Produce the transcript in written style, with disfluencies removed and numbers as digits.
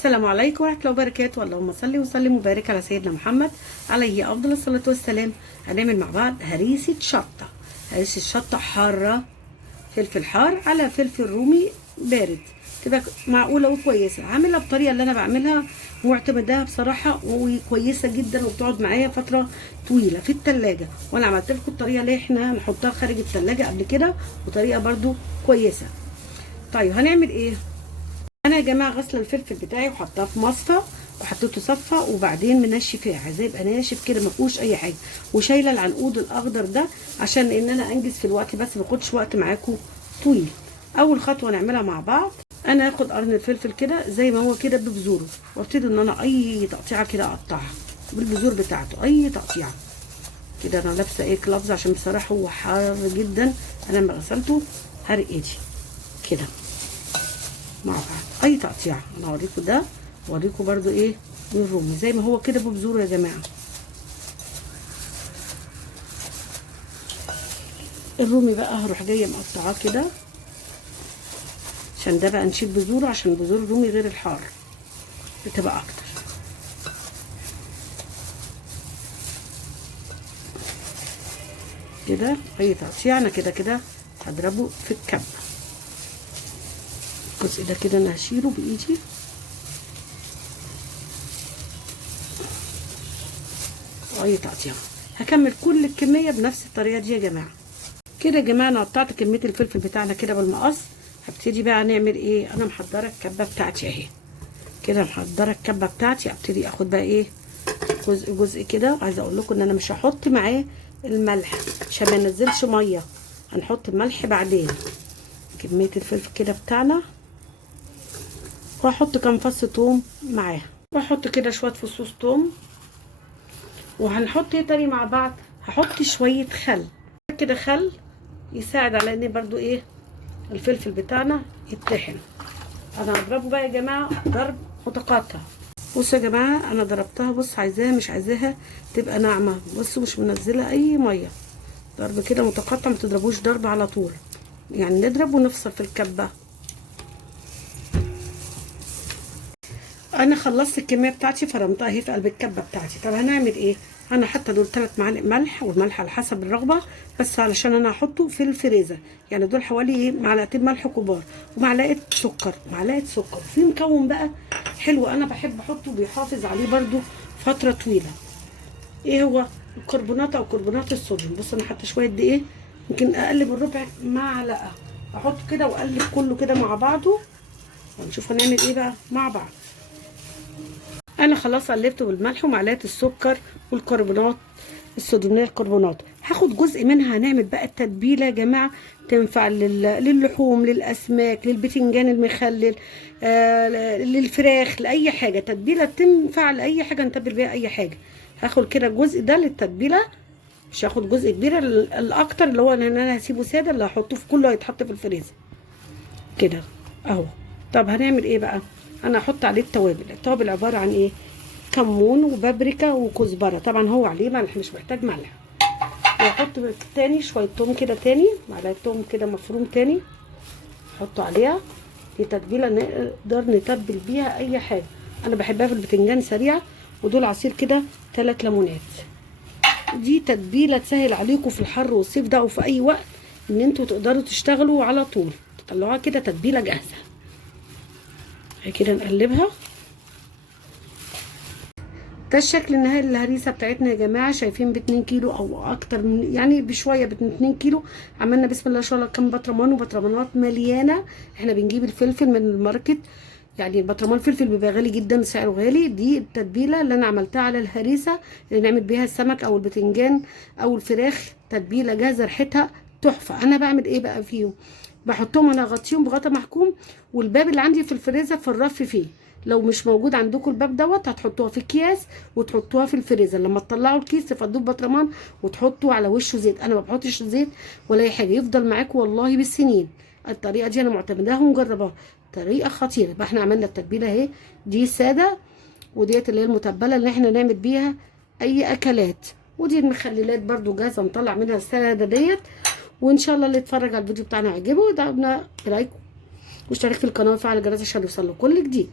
السلام عليكم ورحمة الله وبركاته. اللهم صل وسلم وبارك على سيدنا محمد عليه أفضل الصلاة والسلام. هنعمل مع بعض هريسة شطة. هريسة شطة حارة، فلفل حار على فلفل رومي بارد، تبقى معقولة وكويسة. هعملها بطريقة اللي أنا بعملها ومعتمداها بصراحة، وكويسة جدا وبتقعد معايا فترة طويلة في التلاجة. وأنا عملت لكم الطريقة اللي احنا نحطها خارج التلاجة قبل كده، وطريقة برضو كويسة. طيب هنعمل ايه؟ انا يا جماعه غسله الفلفل بتاعي وحطاه في مصفى وحطيته صفى، وبعدين منشفاه، عايزاه يبقى ناشف كده ما فيهوش اي حاجه، وشايله العنقود الاخضر ده عشان ان انا انجز في الوقت، بس ما اخدش وقت معاكم طويل. اول خطوه نعملها مع بعض، انا هاخد قرن الفلفل كده زي ما هو كده ببذوره، وابتدي ان انا اي تقطيعه كده اقطعها بالبذور بتاعته، اي تقطيعه كده. انا لابسه ايه كلافز عشان بصراحه هو حار جدا، انا لما غسلته حرق ايدي كده مع بعض. اي تقطيعه انا هوريكم ده، واوريكم برده ايه من الرومي زي ما هو كده ببذوره يا جماعه. الرومي بقى هروح جايه مقطعاه كده عشان ده بقى نشيل بذوره، عشان بذور الرومي غير الحار بتبقى اكتر كده. اي تقطيع انا كده كده هضربه في الكبه. الجزء ده كده انا هشيله بايدي، اي تقطيع. هكمل كل الكميه بنفس الطريقه دي يا جماعه. كده يا جماعه انا قطعت كميه الفلفل بتاعنا كده بالمقص. هبتدي بقى نعمل ايه؟ انا محضره الكبه بتاعتي اهي كده، محضره الكبه بتاعتي. ابتدي اخد بقى ايه جزء جزء كده. عايزه اقول لكم ان انا مش هحط معاه الملح عشان ما ينزلش ميه، هنحط الملح بعدين. كميه الفلفل كده بتاعنا، وهحط كام فص توم معاه، واحط كده شويه فصوص توم. وهنحط ايه تاني مع بعض؟ هحط شويه خل كده، خل يساعد على ان برضو ايه الفلفل بتاعنا يتطحن. انا هضربه بقى يا جماعه ضرب متقطع. بصوا يا جماعه انا ضربتها، بص عايزاها مش عايزاها تبقى ناعمه، بصوا مش منزله اي ميه، ضرب كده متقطع، ما تضربوش ضرب على طول، يعني نضرب ونفصل في الكبه. انا خلصت الكميه بتاعتي فرمتها اهي في قلب الكبه بتاعتي. طب هنعمل ايه؟ انا حاطه دول 3 معالق ملح، والملح على حسب الرغبه، بس علشان انا هحطه في الفريزر، يعني دول حوالي ايه معلقتين ملح كبار، ومعلقه سكر، معلقه سكر. في مكون بقى حلو انا بحب احطه بيحافظ عليه برده فتره طويله، ايه هو؟ الكربونات او كربونات الصوديوم. بص انا حاطه شويه دقيق، يمكن اقل من ربع معلقه، احطه كده واقلب كله كده مع بعضه، ونشوف هنعمل ايه بقى مع بعض. انا خلاص قلبته بالملح ومعلقه السكر والكربونات الصوديوميه، الكربونات. هاخد جزء منها هنعمل بقى التتبيله يا جماعه، تنفع للحوم، للاسماك، للبتنجان المخلل، للفراخ، لاي حاجه. تتبيله تنفع لاي حاجه نتبل بيها اي حاجه. هاخد كده الجزء ده للتتبيله، مش هاخد جزء كبير، الاكتر اللي هو ان انا هسيبه ساده، اللي هحطه في كله هيتحط في الفريزر كده اهو. طب هنعمل ايه بقى؟ انا هحط عليه التوابل عباره عن ايه؟ كمون وبابريكا وكزبره، طبعا هو عليه ملح مش محتاج ملح. واحط تاني شويه توم كده، تاني معلقه توم كده مفروم تاني احطه عليها. دي تتبيله نقدر نتبل بيها اي حاجه. انا بحبها في البتنجان سريعه، ودول عصير كده 3 ليمونات. دي تتبيله تسهل عليكم في الحر والصيف ده، وفي اي وقت ان انتوا تقدروا تشتغلوا على طول، تطلعوها كده تتبيله جاهزه. كده نقلبها. ده الشكل النهائي للهريسه بتاعتنا يا جماعه. شايفين ب2 كيلو او اكتر من، يعني بشويه، ب2 كيلو. عملنا بسم الله ما شاء الله كام بطرمان، وبطرمانات مليانه. احنا بنجيب الفلفل من الماركت، يعني البطرمان الفلفل بيبقى غالي جدا، سعره غالي. دي التتبيله اللي انا عملتها على الهريسه اللي نعمل بيها السمك او البتنجان او الفراخ، تتبيله جاهزه ريحتها تحفه. انا بعمل ايه بقى فيهم؟ بحطهم، انا اغطيهم بغطا محكوم، والباب اللي عندي في الفريزر في الرف فيه. لو مش موجود عندكم الباب دوت، هتحطوها في اكياس وتحطوها في الفريزر. لما تطلعوا الكيس تفضوه ببطرمان وتحطوا على وشه زيت. انا ما بحطش زيت ولا اي حاجه، يفضل معاكم والله بالسنين. الطريقه دي انا معتمداها ومجرباها، طريقه خطيره. يبقى احنا عملنا التتبيله اهي، دي ساده، وديت اللي هي المتبله اللي احنا نعمل بيها اي اكلات، ودي المخللات برده جاهزه نطلع منها الساده ديت. وان شاء الله اللي يتفرج على الفيديو بتاعنا يعجبه، دعونا برايكم واشترك في القناه وفعل الجرس عشان يوصل له كل جديد.